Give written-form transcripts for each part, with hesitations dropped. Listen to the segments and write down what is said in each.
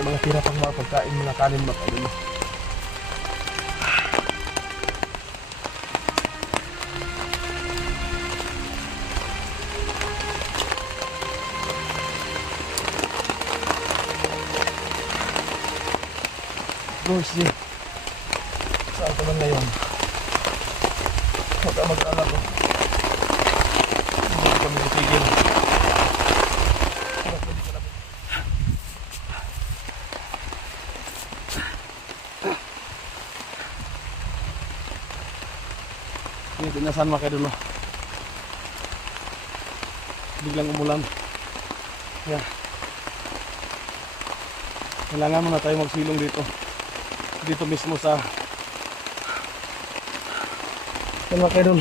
May mga tira pang mga pagkain, mga kanin, mga kanin. Lucy, saan ka man ngayon? Huwag ka mag-alala. Hindi kami titigil. Ini dinasan mga kaidol. Biglang umulan. Yeah. Kailangan muna tayo magsilong dito. Dito mismo sa mga kaidol.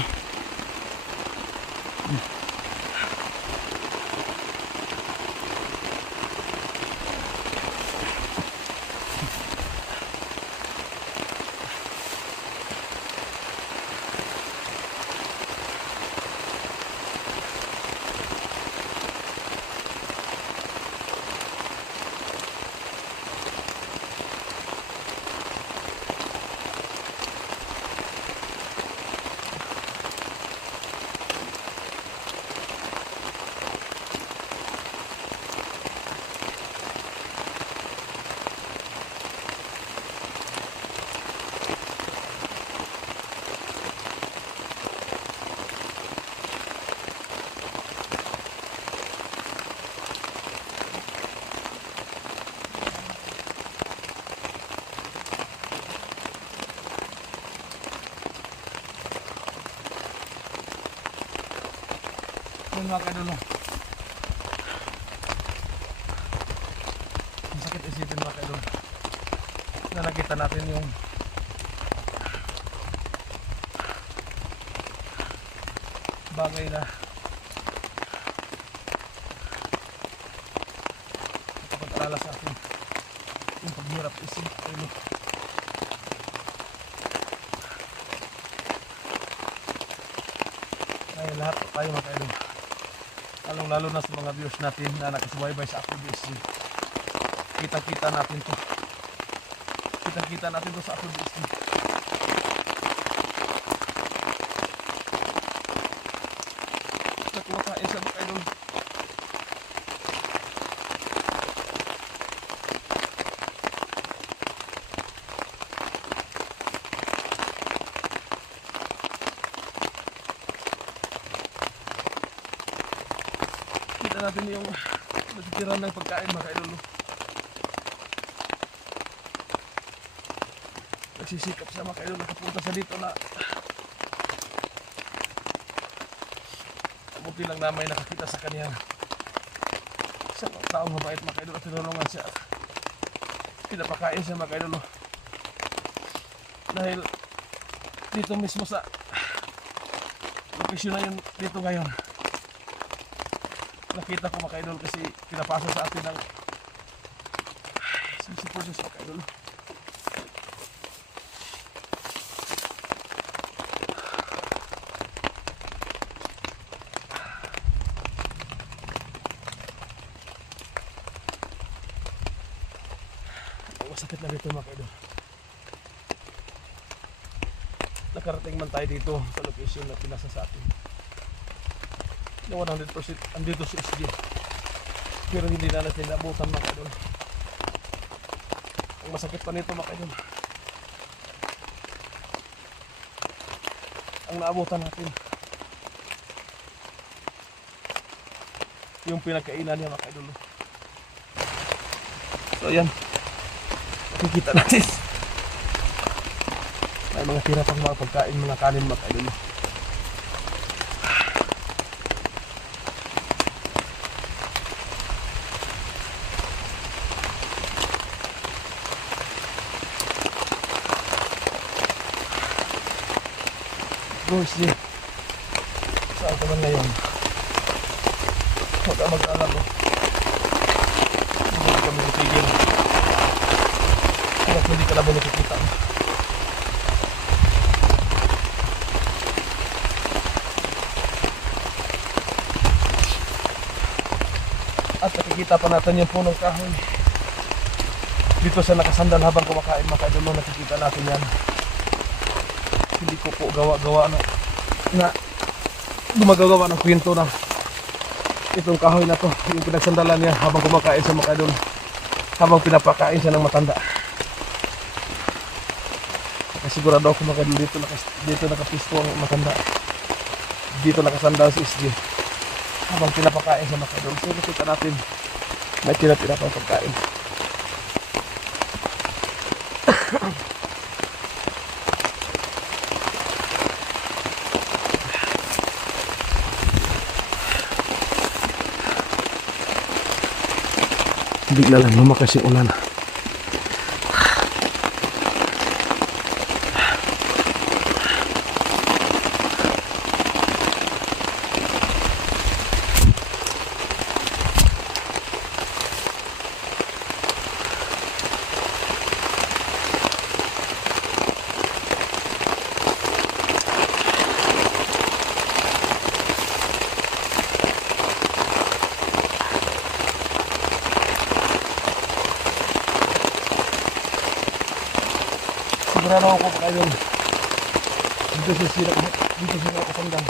Mga kaidol, masakit isipin mga kaidol na nakita natin yung bagay na nakapag-alala sa atin, yung paghirap isip kaidol. Ay lahat tayo mga kaidol, lalo na sa mga viewers natin na nakasubaybay sa AfroBSG. Kita-kita natin to. Kita-kita natin to sa AfroBSG. Nakuha ka isa mga kaidol. Natin yung natitiran ng pagkain mga kaidol. Nagsisikap siya mga kaidol, nakapunta sa dito na buti lang na may nakakita sa kanya. Isang taong mabait mga kaidol at tinulungan siya. Pinapakain siya mga kaidol. Dahil dito mismo sa location na yun dito ngayon, nakita ko mga kaidol kasi pinapasa sa atin ng supporters mga kaidol. Masakit na dito mga kaidol. Nakarating man tayo dito sa location na pinasa sa atin na 100% andito sa SG, pero hindi na natin naabutan mga kaidol. Ang masakit pa nito mga kaidol, ang naabutan natin yung pinagkainan niya mga kaidol. So yan, nakikita natin may mga tira pang mga pagkain, mga kanin mga kaidol. Lucy, saan ka man ngayon? Huwag ka mag-alala. Hindi kami titigil. Hindi ka na ba nakikita? At nakikita pa natin yung punong kahoy. Dito siya nakasandal habang kumakain mga idol, no? Nakikita natin yan. Hindi ko po gawa-gawa na gumagawa ng kwento na itong kahoy na to, yung pinagsandalan niya habang kumakain siya mga idol, habang pinapakain siya ng matanda. Sigurado ako mga idol, dito nakapisto ang matanda, dito nakasandal si SG habang pinapakain siya mga idol. So nakita natin may tira-tira pang pagkain. Bigla lang lumakas yung ulan. Sigurado ako kayo dito siya nakasandal.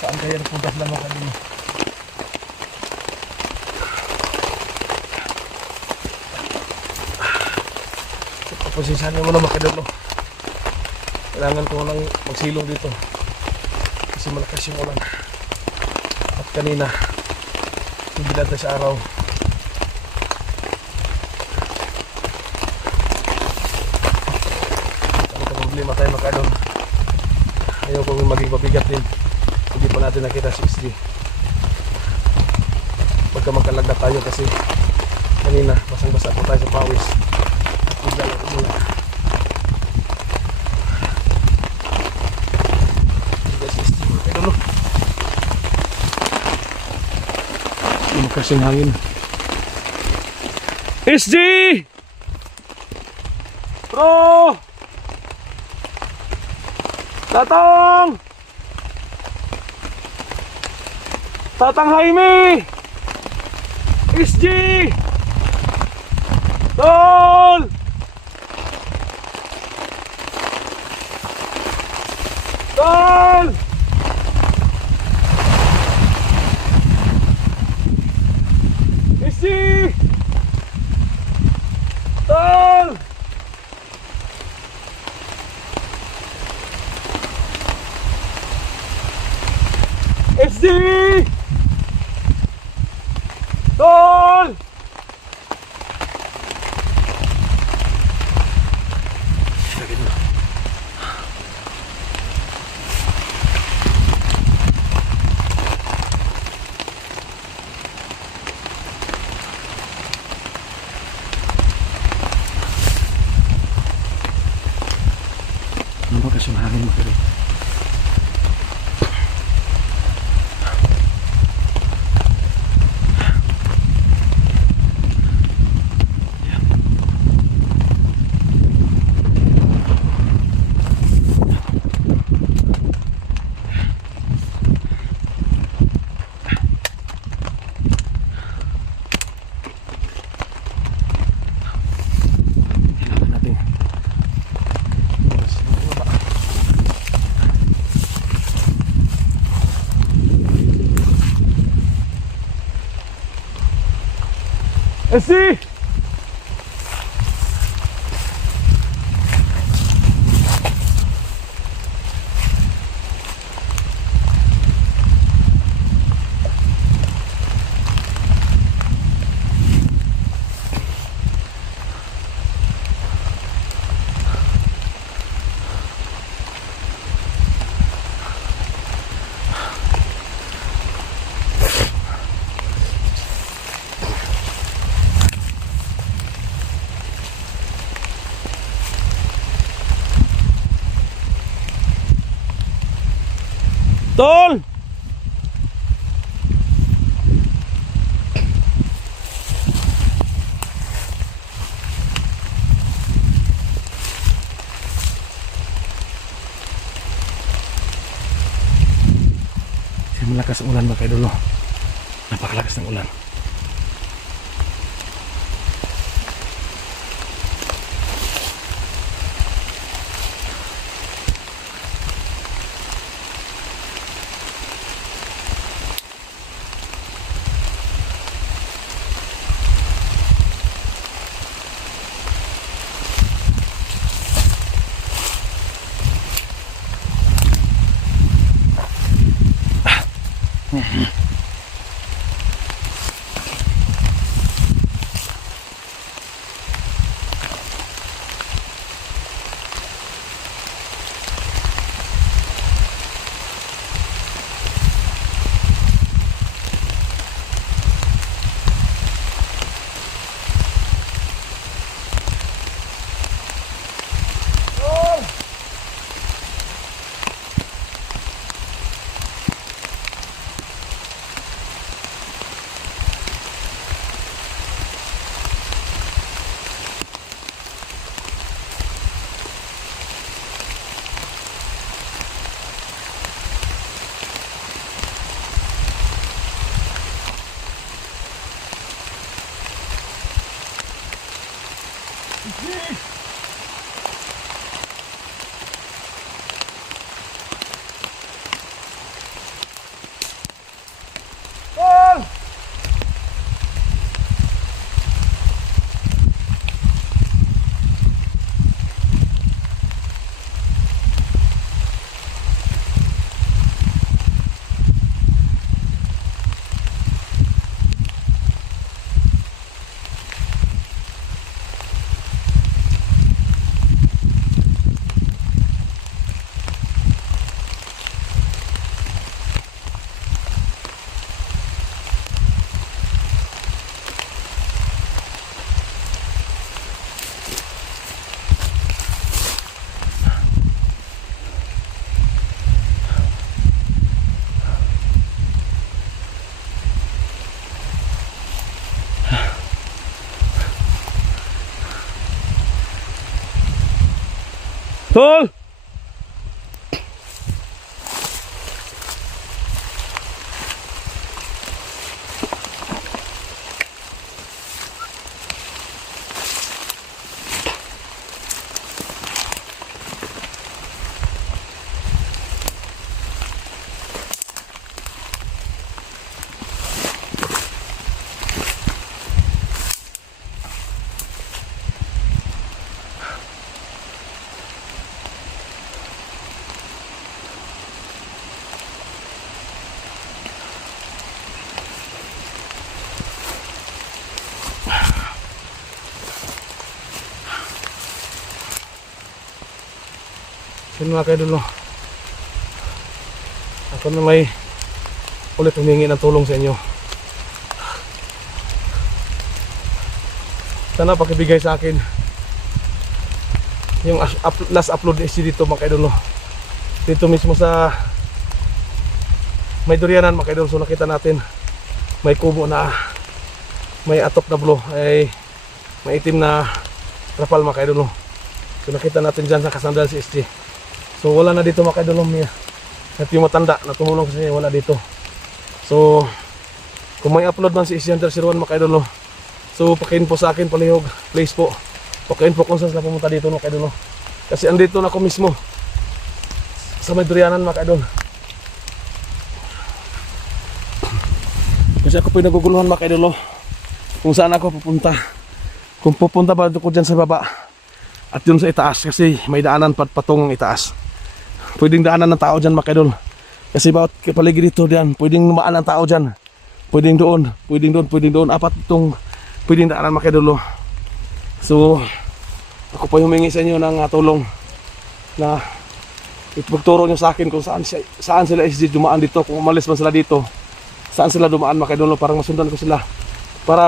Saan kaya nagpuntas lang ako kanina? Pasensyahan niyo muna mga idol, no? Kailangan ko lang magsilong dito kasi malakas yung ulan. At kanina hindi natin sa araw. Ang problema tayo mga idol, ayaw ko maging mabigat din. Hindi pa natin nakita 6D. Pagka magkalagda tayo kasi kanina basang-basa po tayo sa pawis. Bigla lang mula. Lumakas yung hangin. SG! Bro! Tatang! Tatang Jaime! SG! Tol! Tol! SG! Tol! SG! Tol! Lumakas yung hangin mo kaya. SG! Tol! Malakas ang ulan mga kaidol, no? Napakalakas ng ulan. Tol! Yun mga kaidol, no? Ako na may ulit humingi ng tulong sa inyo. Sana pakibigay sa akin yung last upload is dito mga kaidol, no? Dito mismo sa may durianan mga kaidol. So nakita natin may kubo na may atop na blue, ay may itim na trapal mga kaidol, no? So nakita natin dyan sa kasandal si SG. So wala na dito mga kaidol, at yung matanda na tumulong kasi wala dito. So kung may upload man si SG Hunter 01 mga kaidol, no? So pakain po sa akin palihog, please po. Pakain po kung saan sila pumunta dito mga kaidol, no? Kasi andito na ako mismo sa may durianan mga kaidol. Kasi ako po naguguluhan mga kaidol, no? Kung saan ako pupunta. Kung pupunta ba ko dyan sa baba at yun sa itaas, kasi may daanan patungong itaas. Pwedeng daanan ng tao dyan mga kaidol. Kasi bawat paligid dito diyan, pwedeng lumaan ng tao dyan. Pwedeng doon, pwedeng doon, pwedeng doon. Apat itong pwedeng daanan mga kaidol. So ako po humingi sa inyo ng tulong na ipagturo nyo sa akin kung saan sila SG dumaan dito. Kung umalis man sila dito, saan sila dumaan mga kaidol, para masundan ko sila, para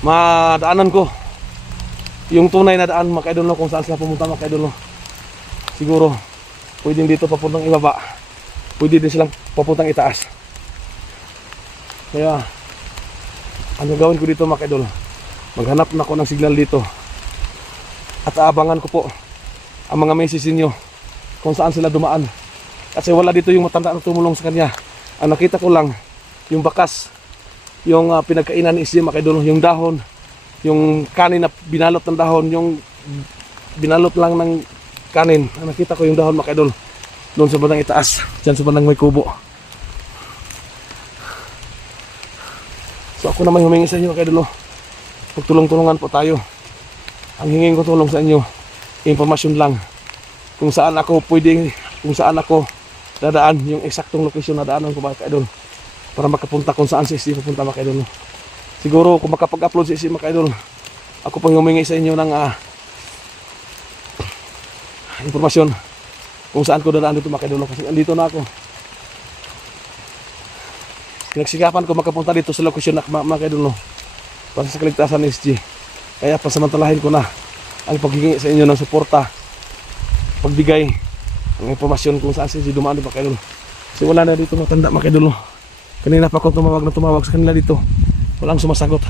madaanan ko yung tunay na daan mga kaidol, kung saan sila pumunta mga kaidol. Siguro pwedeng dito papuntang ibaba, pwede din silang papuntang itaas. Kaya ano gawin ko dito mga kaidol, maghanap na ako ng signal dito at aabangan ko po ang mga message niyo kung saan sila dumaan. Kasi wala dito yung matanda na tumulong sa kanya. Ang nakita ko lang, yung bakas, yung pinagkainan ni SG mga kaidol, yung dahon, yung kanin na binalot ng dahon, yung binalot lang ng kanin. Ang nakita ko yung dahon mga kaidol, doon sa bandang itaas, dyan sa bandang may kubo. So ako naman humingi sa inyo mga kaidol, magtulong-tulungan po tayo. Ang hingin ko tulong sa inyo, informasyon lang kung saan ako pwedeng, kung saan ako dadaan, yung eksaktong location na daanan ko mga kaidol, para makapunta kung saan si SG pupunta mga kaidol. Siguro kung makapag-upload si SG mga kaidol, ako pang humingi sa inyo ng informasyon kung saan ko dadaan dito mga kaidol, kasi andito na ako. Pinagsikapan ko makapunta dito sa location na mga kaidol, para sa kaligtasan ni SG. Kaya pasamantalahin ko na ang paghingi sa inyo ng suporta, pagbigay ng informasyon kung saan si SG dumaan mga kaidol. Kasi wala na dito matanda mga kaidol. Kanina pa ako tumawag sa kanila dito, walang sumasagot.